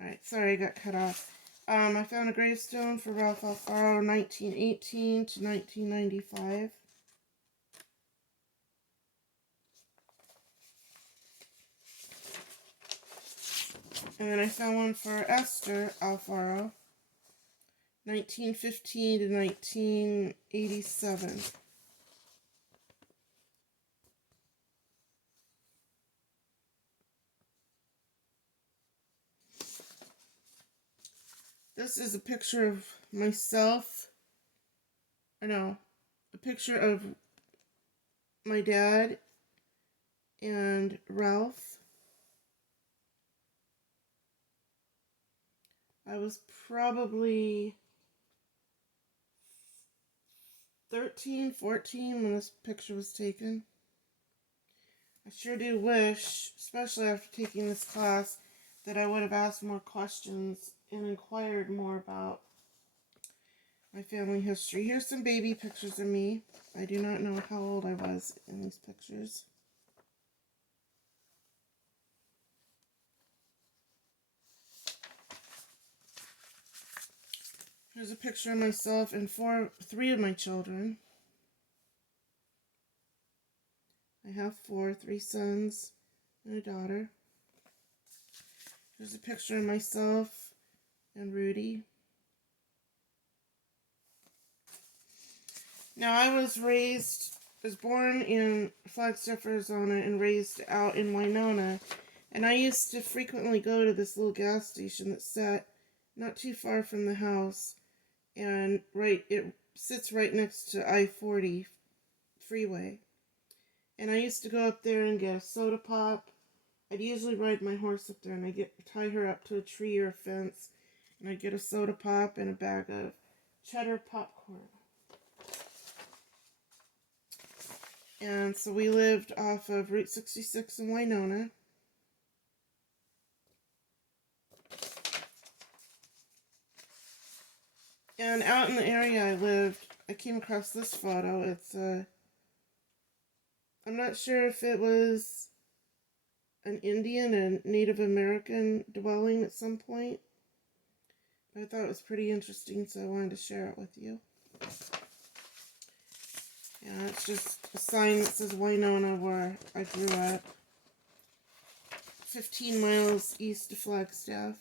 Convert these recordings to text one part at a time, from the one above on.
Alright, sorry I got cut off. I found a gravestone for Ralph Alfaro, 1918 to 1995. And then I found one for Esther Alfaro, 1915 to 1987. This is a picture of myself. A picture of my dad and Ralph. I was probably 13, 14 when this picture was taken. I sure do wish, especially after taking this class, that I would have asked more questions and inquired more about my family history. Here's some baby pictures of me. I do not know how old I was in these pictures. Here's a picture of myself and three of my children. I have three sons and a daughter. Here's a picture of myself and Rudy. Now, I was born in Flagstaff, Arizona, and raised out in Winona. And I used to frequently go to this little gas station that sat not too far from the house. And it sits right next to I-40 freeway. And I used to go up there and get a soda pop. I'd usually ride my horse up there and I'd tie her up to a tree or a fence. And I'd get a soda pop and a bag of cheddar popcorn. And so we lived off of Route 66 in Winona. And out in the area I lived, I came across this photo. It's I'm not sure if it was an Indian and Native American dwelling at some point. But I thought it was pretty interesting, so I wanted to share it with you. Yeah, it's just a sign that says Winona, where I grew up. 15 miles east of Flagstaff.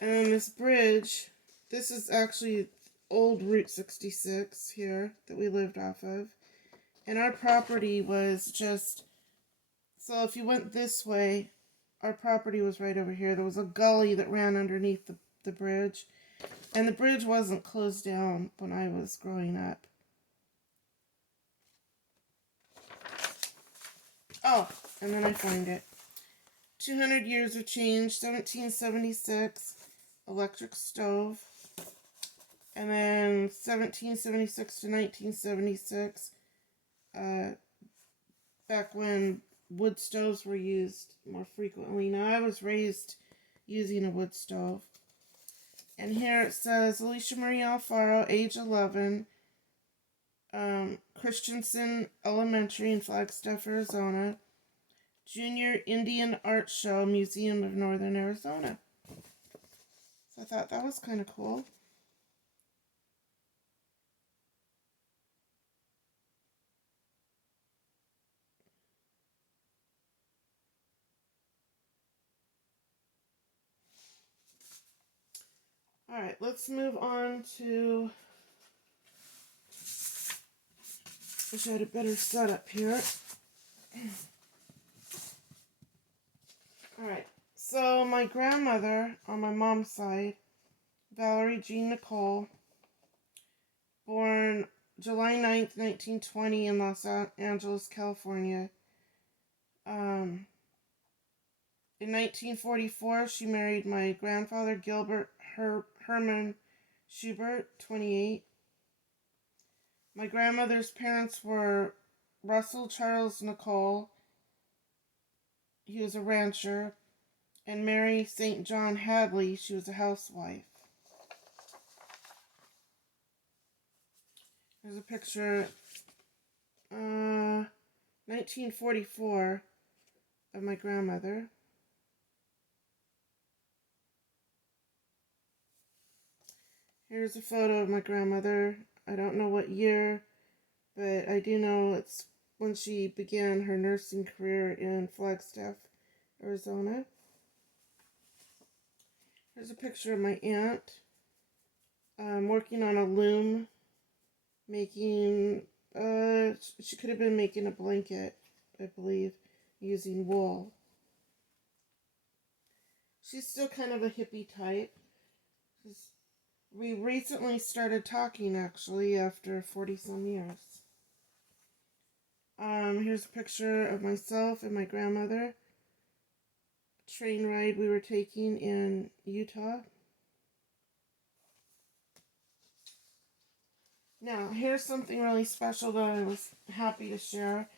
And this bridge, this is actually old Route 66 here that we lived off of. And our property was just, so if you went this way, our property was right over here. There was a gully that ran underneath the bridge. And the bridge wasn't closed down when I was growing up. Oh, and then I find it. 200 years of change, 1776, electric stove. And then 1776 to 1976, back when wood stoves were used more frequently. Now, I was raised using a wood stove. And here it says, Alicia Marie Alfaro, age 11, Christensen Elementary in Flagstaff, Arizona, Junior Indian Art Show, Museum of Northern Arizona. So I thought that was kind of cool. Alright, let's move on to... Wish I had a better setup here. Alright, so my grandmother on my mom's side, Valerie Jean Nicole, born July 9th, 1920 in Los Angeles, California. In 1944, she married my grandfather, Gilbert Herman Schubert, 28. My grandmother's parents were Russell Charles Nicole, he was a rancher, and Mary St. John Hadley, she was a housewife. There's a picture. 1944 of my grandmother. Here's a photo of my grandmother. I don't know what year, but I do know it's when she began her nursing career in Flagstaff, Arizona. Here's a picture of my aunt. Working on a loom, making, she could have been making a blanket, I believe, using wool. She's still kind of a hippie type. We recently started talking, actually, after 40-some years. Here's a picture of myself and my grandmother. Train ride we were taking in Utah. Now, here's something really special that I was happy to share.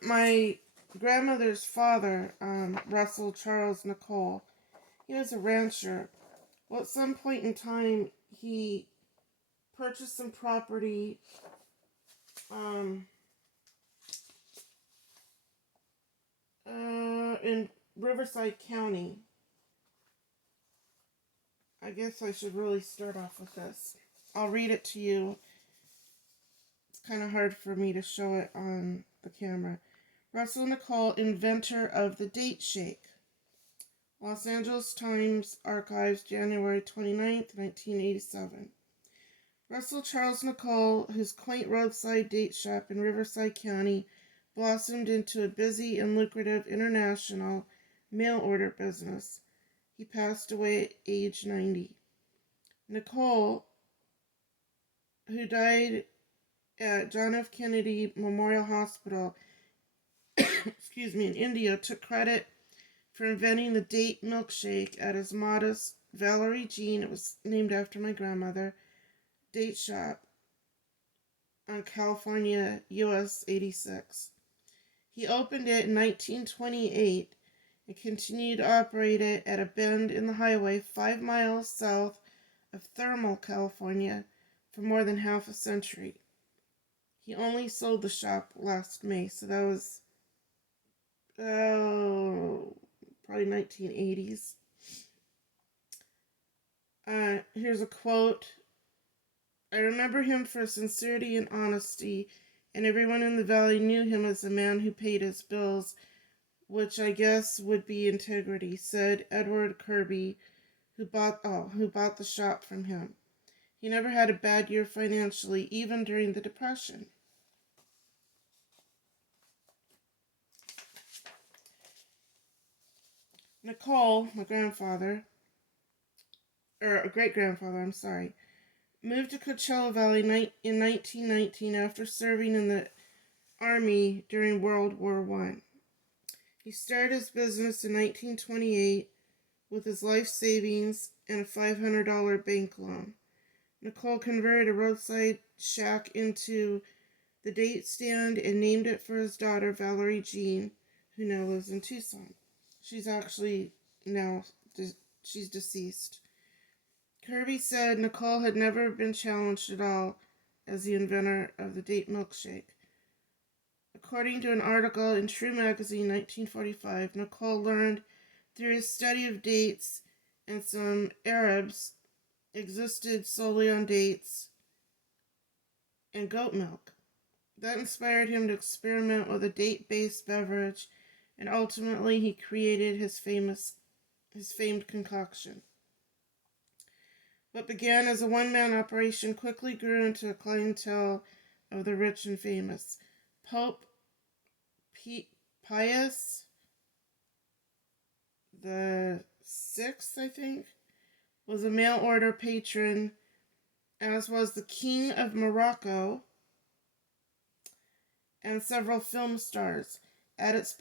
My grandmother's father, Russell Charles Nicole, he was a rancher. Well, at some point in time, he purchased some property in Riverside County. I guess I should really start off with this. I'll read it to you. It's kind of hard for me to show it on the camera. Russell Nicole, inventor of the date shake. Los Angeles Times Archives, January 29th, 1987. Russell Charles Nicole, whose quaint roadside date shop in Riverside County blossomed into a busy and lucrative international mail order business. He passed away at age 90. Nicole, who died at John F. Kennedy Memorial Hospital, in India, took credit for inventing the date milkshake at his modest Valerie Jean, it was named after my grandmother, date shop on California, US 86. He opened it in 1928 and continued to operate it at a bend in the highway 5 miles south of Thermal, California for more than half a century. He only sold the shop last May, so that was probably 1980s. Here's a quote. I remember him for sincerity and honesty, and everyone in the valley knew him as a man who paid his bills, which I guess would be integrity, said Edward Kirby, who bought the shop from him. He never had a bad year financially, even during the Depression. Nicole, my grandfather, or a great-grandfather, moved to Coachella Valley in 1919 after serving in the Army during World War I. He started his business in 1928 with his life savings and a $500 bank loan. Nicole converted a roadside shack into the date stand and named it for his daughter, Valerie Jean, who now lives in Tucson. She's actually she's deceased. Kirby said Nicole had never been challenged at all as the inventor of the date milkshake. According to an article in True Magazine 1945, Nicole learned through his study of dates and some Arabs existed solely on dates and goat milk. That inspired him to experiment with a date-based beverage, and ultimately he created his famed concoction. What began as a one-man operation quickly grew into a clientele of the rich and famous. Pope Pius the Sixth, I think, was a mail-order patron, as was the King of Morocco and several film stars. At its